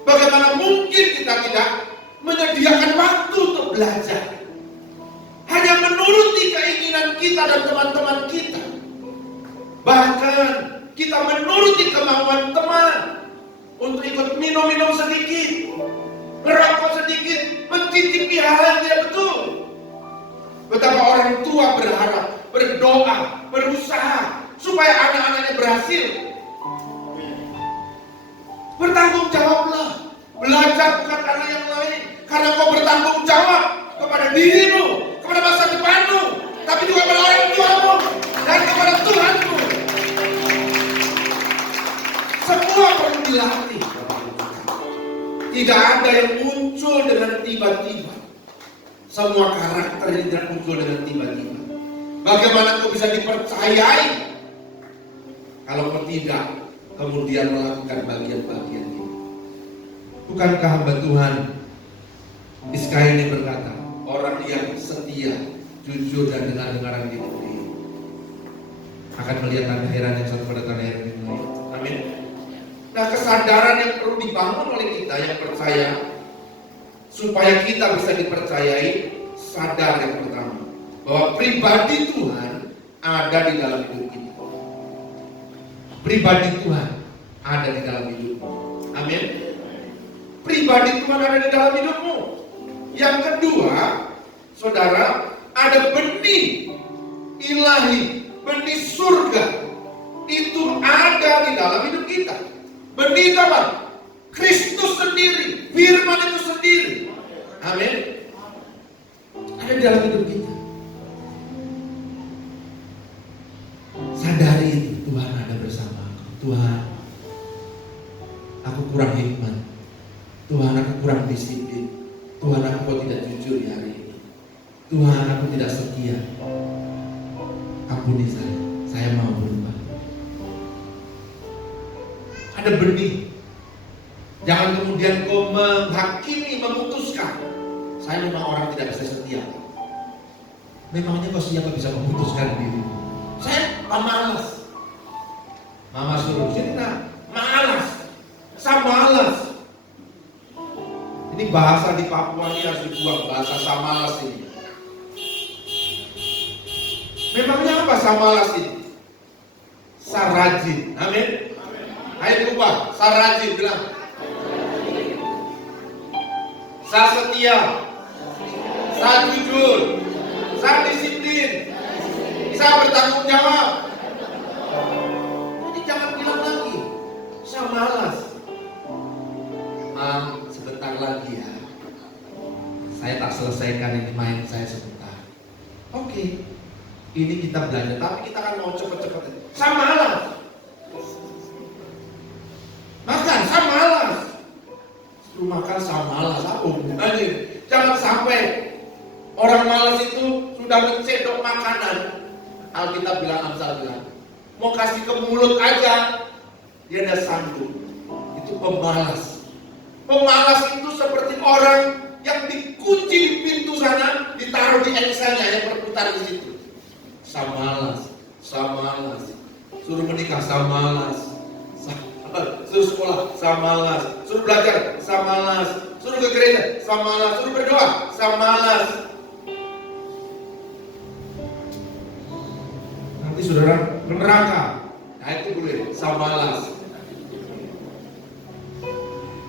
Bagaimana mungkin kita tidak menyediakan waktu untuk belajar? Hanya menuruti keinginan kita dan teman-teman kita. Bahkan kita menuruti kemauan teman untuk ikut minum-minum sedikit, merokok sedikit, mencicipi hal yang tidak betul. Betapa orang tua berharap, berdoa, berusaha supaya anak-anaknya berhasil. Bertanggung jawablah. Belajar bukan karena yang lain, karena kau bertanggung jawab kepada dirimu, kepada masa depanmu, tapi juga kepada orang tuamu dan kepada Tuhanmu. Semua perlu dilatih. Tidak ada yang muncul dengan tiba-tiba. Semua karakter yang tidak muncul dengan tiba-tiba. Bagaimana kau bisa dipercayai kalau kau tidak kemudian melakukan bagian-bagian ini? Bukankah hamba Tuhan Iska ini berkata, orang yang setia, jujur dan dengar-dengaran hidup ini akan melihat tanda heran yang satu pada tanda heran yang lain. Amin. Nah, kesadaran yang perlu dibangun oleh kita yang percaya, supaya kita bisa dipercayai, sadar yang pertama bahwa pribadi Tuhan ada di dalam hidup kita. Pribadi Tuhan ada di dalam hidupmu. Amin. Pribadi Tuhan ada di dalam hidupmu. Yang kedua, saudara, ada benih ilahi, benih surga. Itu ada di dalam hidup kita. Benih apa? Kristus sendiri, firman itu sendiri. Amin. Ada di dalam hidup kita. Sadari itu, Tuhan ada bersama aku. Tuhan, aku kurang hikmat. Tuhan, aku kurang disiplin. Tuhan, aku kok tidak jujur di hari ini. Tuhan, aku tidak setia. Ampuni saya mau berubah. Ada benih. Jangan kemudian kau menghakimi, memutuskan. Saya memang orang tidak bisa setia. Memangnya kau siapa bisa memutuskan diri? Saya malas. Mama suruh sini, malas. Saya malas. Ini bahasa di Papua ini harus dibuang, bahasa samalas ini. Memangnya apa samalas ini? Sarajin. Amin. Ayo ubah, sarajin bilang. Saya setia, saya jujur, saya disiplin, saya bertanggung jawab. Jadi jangan bilang lagi, saya malas. Sebentar lagi ya, saya tak selesaikan ini main saya sebentar. Oke, Ini kita belajar, tapi kita kan mau cepet-cepet. Saya malas. Makan, saya malas. Lu makan saya malas, apa hubungannya? Jangan sampai orang malas itu sudah mencedok makanan. Alkitab bilang, Amsal bilang, mau kasih ke mulut aja, dia tidak sanggup. Itu pemalas. Pemalas itu seperti orang yang dikunci di pintu sana, ditaruh di engselnya yang berputar di situ. Saya malas, saya malas. Suruh menikah, saya malas. Suruh sekolah, saya malas. Suruh belajar, saya malas. Suruh ke gereja, saya malas. Suruh berdoa, saya malas. Nanti saudara ke neraka. Nah itu boleh, saya malas.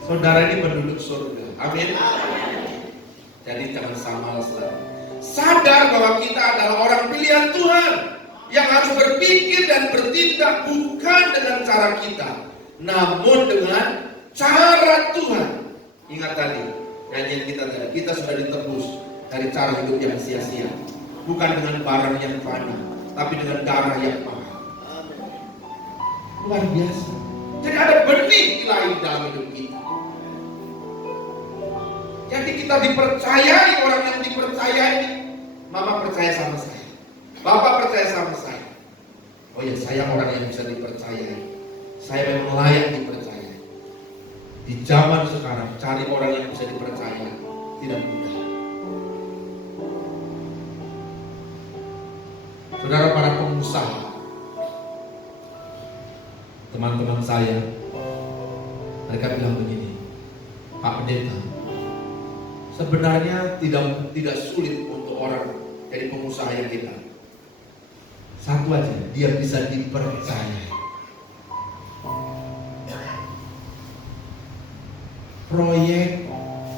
Saudara ini penduduk surga. Amin. Jadi jangan saya malas lagi. Sadar bahwa kita adalah orang pilihan Tuhan yang harus berpikir dan bertindak bukan dengan cara kita, namun dengan cara Tuhan. Ingat tadi nyanyian kita sudah ditebus dari cara hidup yang sia-sia, bukan dengan barang yang fana, tapi dengan darah yang mahal. Luar biasa. Jadi ada benih ilahi dalam hidup kita. Jadi kita dipercayai, orang yang dipercayai. Mama percaya sama saya, Bapak percaya sama saya. Oh ya, saya orang yang bisa dipercayai. Saya memang layak dipercaya. Di zaman sekarang cari orang yang bisa dipercaya tidak mudah. Saudara, para pengusaha, teman-teman saya, mereka bilang begini, Pak Pendeta, sebenarnya tidak sulit untuk orang jadi pengusaha yang kita. Satu aja, dia bisa dipercaya. Proyek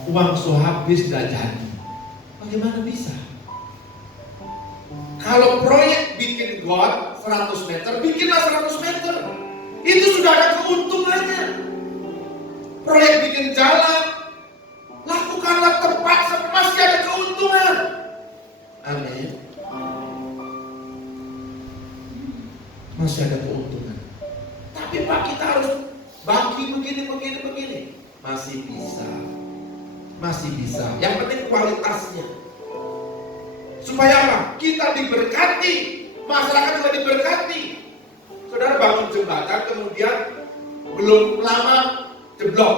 uang so habis gak jadi, bagaimana bisa? Kalau proyek bikin got 100 meter, bikinlah 100 meter. Itu sudah ada keuntungannya. Proyek bikin jalan, lakukanlah tepat, masih ada keuntungan. Amin. Masih ada keuntungan. Tapi Pak, kita harus bagi begini. Masih bisa. Yang penting kualitasnya. Supaya apa? Kita diberkati, masyarakat juga diberkati. Saudara bangun jembatan, kemudian belum lama jeblok.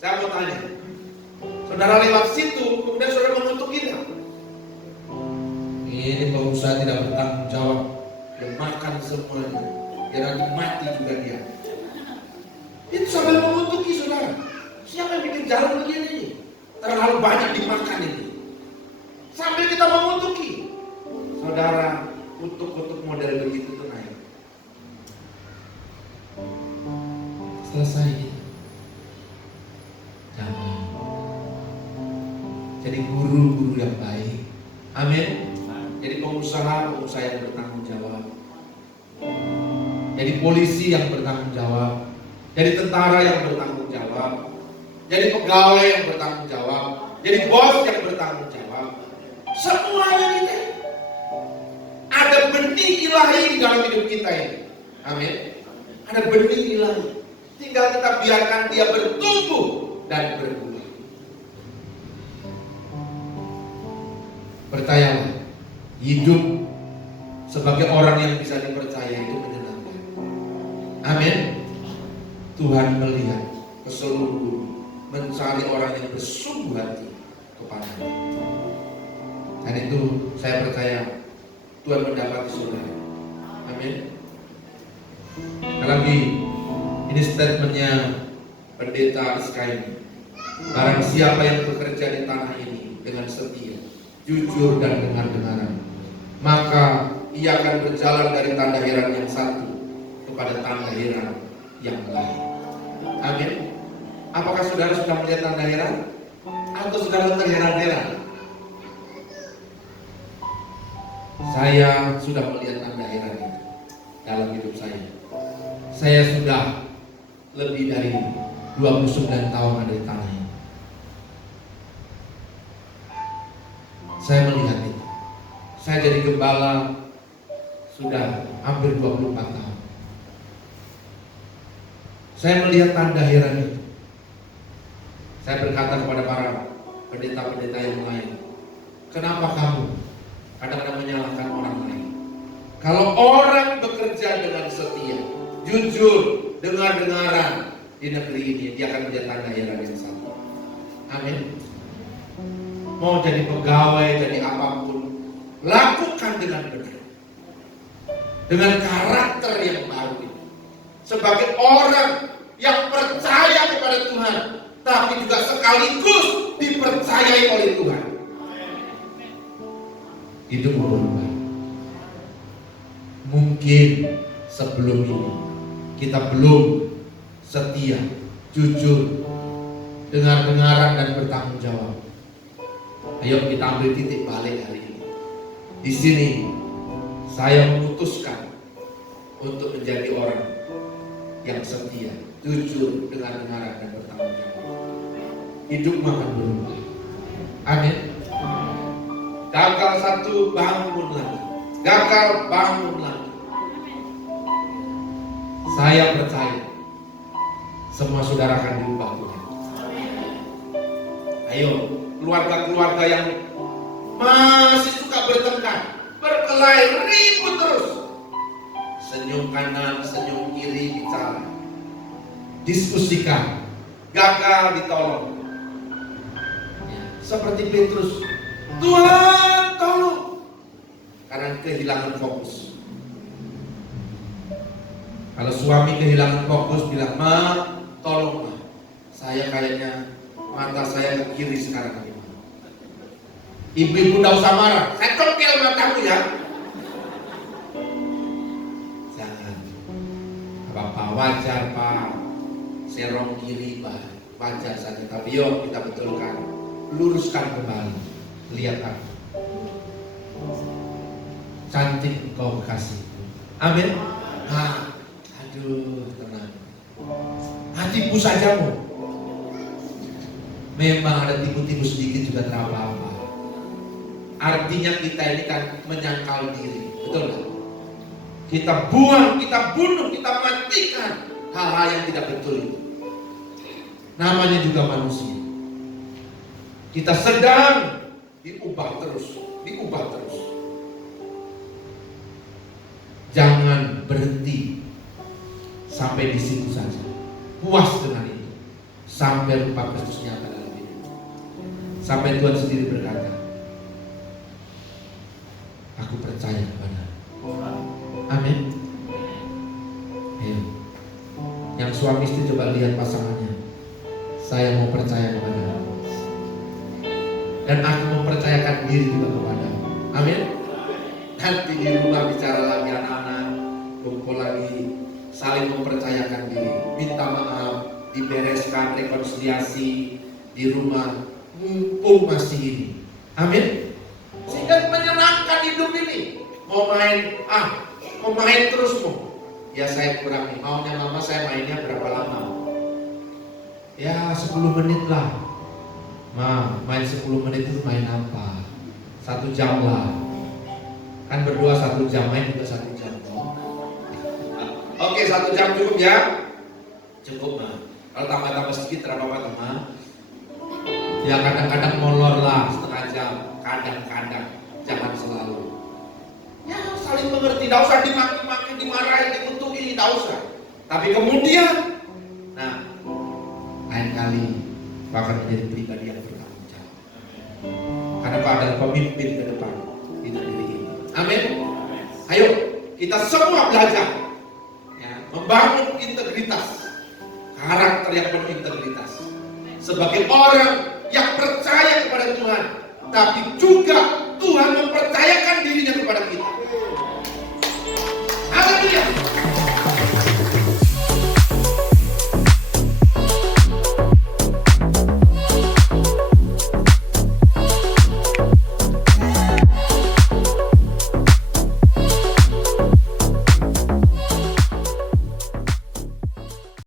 Saya mau tanya, saudara lewat situ, kemudian saudara mengutukinya. Ini pengusaha tidak bertanggung jawab, dia makan semuanya, dia nanti mati juga dia. Itu sambil mengutuki saudara. Siapa yang bikin jalan begini nih? Terlalu banyak dimakan ini. Sambil kita mengutuki, saudara, kutuk-kutuk model begitu tuh naik. Selesai gitu. Jangan. Jadi guru-guru yang baik. Amin. Jadi pengusaha yang bertanggung jawab. Jadi polisi yang bertanggung jawab. Jadi tentara yang bertanggung jawab. Jadi pegawai yang bertanggung jawab. Jadi bos yang bertanggung jawab. Semuanya kita. Ada benih ilahi di dalam hidup kita ini. Amin. Ada benih ilahi. Tinggal kita biarkan dia bertumbuh dan berbuah. Percayalah, hidup sebagai orang yang bisa dipercaya itu menyenangkan. Amin. Tuhan melihat ke seluruh bumi, mencari orang yang bersungguh hati kepada-Nya. Dan itu saya percaya Tuhan mendapati saudara. Amin. Sekali lagi, ini statementnya Pendeta Iskaini. Barang siapa yang bekerja di tanah ini dengan setia, jujur dan dengar-dengaran, maka ia akan berjalan dari tanda heran yang satu kepada tanda heran yang lain. Amin. Apakah saudara sudah melihat tanda heran? Atau saudara terheran-heran? Saya sudah melihat tanda heran itu dalam hidup saya. Saya sudah lebih dari 29 tahun ada di tanah ini. Saya melihat itu. Saya jadi gembala sudah hampir 24 tahun. Saya melihat tanda heran itu. Saya berkata kepada para pendeta-pendeta yang lain, kenapa kamu kadang-kadang menyalahkan orang lain? Kalau orang bekerja dengan setia, jujur, dengar-dengaran di negeri ini, dia akan melihat tanda heran yang sama. Amin. Mau jadi pegawai, jadi apapun, lakukan dengan benar, dengan karakter yang baru ini. Sebagai orang yang percaya kepada Tuhan, tapi juga sekaligus dipercayai oleh Tuhan. Hidup berubah. Mungkin sebelum ini kita belum setia, jujur, dengar-dengaran dan bertanggung jawab. Ayo kita ambil titik balik hari ini. Di sini saya memutuskan untuk menjadi orang yang setia, jujur, dengar-dengaran dan bertanggung jawab. Hidup akan berubah. Amin. Gagal satu, bangun lagi. Gagal, bangun lagi. Saya percaya semua saudara akan diubah Tuhan. Ayo, keluarga-keluarga yang masih suka bertengkar, berkelahi, ribut terus, senyum kanan, senyum kiri, bicara, diskusikan, gagal ditolong. Seperti Petrus, Tuhan tolong, karena kehilangan fokus. Kalau suami kehilangan fokus, bilang, Ma, tolong Ma, saya kayaknya mata saya ke kiri sekarang. Ibu-ibu tidak usah marah, saya congkel matamu ya. Jangan. Apa-apa wajar Pak, serong kiri Pak, wajar saja. Tapi yuk kita betulkan, luruskan kembali. Lihat aku, cantik kau kasih. Amin. Nah, aduh, tenang. Hatimu sajamu. Memang ada tipu-tipu sedikit juga tak apa-apa. Artinya kita ini kan menyangkal diri, betul nggak? Kita buang, kita bunuh, kita matikan hal-hal yang tidak betul itu. Namanya juga manusia. Kita sedang diubah terus, diubah terus. Jangan berhenti sampai di situ saja. Puas dengan itu sampai rupa Kristus nyata dalam hidup. Sampai Tuhan sendiri berkata, aku percaya kepada. Amin. Ayo. Yang suami istri coba lihat pasangannya. Saya mau percaya kepada. Dan aku mempercayakan diri juga kepada. Amin. Nanti di rumah bicara lagi anak-anak, kumpul lagi, saling mempercayakan diri, minta maaf, dibereskan rekonsiliasi di rumah, mumpung masih ini. Amin. Sehingga menyenangkan hidup ini. Mau main terus mau. Ya saya kurangi. Maunya mama saya mainnya berapa lama? Ya 10 menit lah. Main 10 menit itu main apa? 1 jam lah. Kan berdua 1 jam, main juga 1 jam. Oke, 1 jam cukup ya? Cukup Ma. Kalau tambah-tambah sedikit terapa-apa Ma. Ya kadang-kadang molor lah setengah jam. Kadang-kadang, jangan selalu. Ya saling mengerti, tidak usah dimaki-maki, dimarahin, dikutuki, tidak usah. Tapi kemudian, nah, lain kali bahkan menjadi pribadi yang bertanggung jawab. Karena Pak adalah pemimpin ke depan di negeri ini. Amin. Ayo kita semua belajar ya, membangun integritas, karakter yang berintegritas sebagai orang yang percaya kepada Tuhan, tapi juga Tuhan mempercayakan dirinya kepada kita.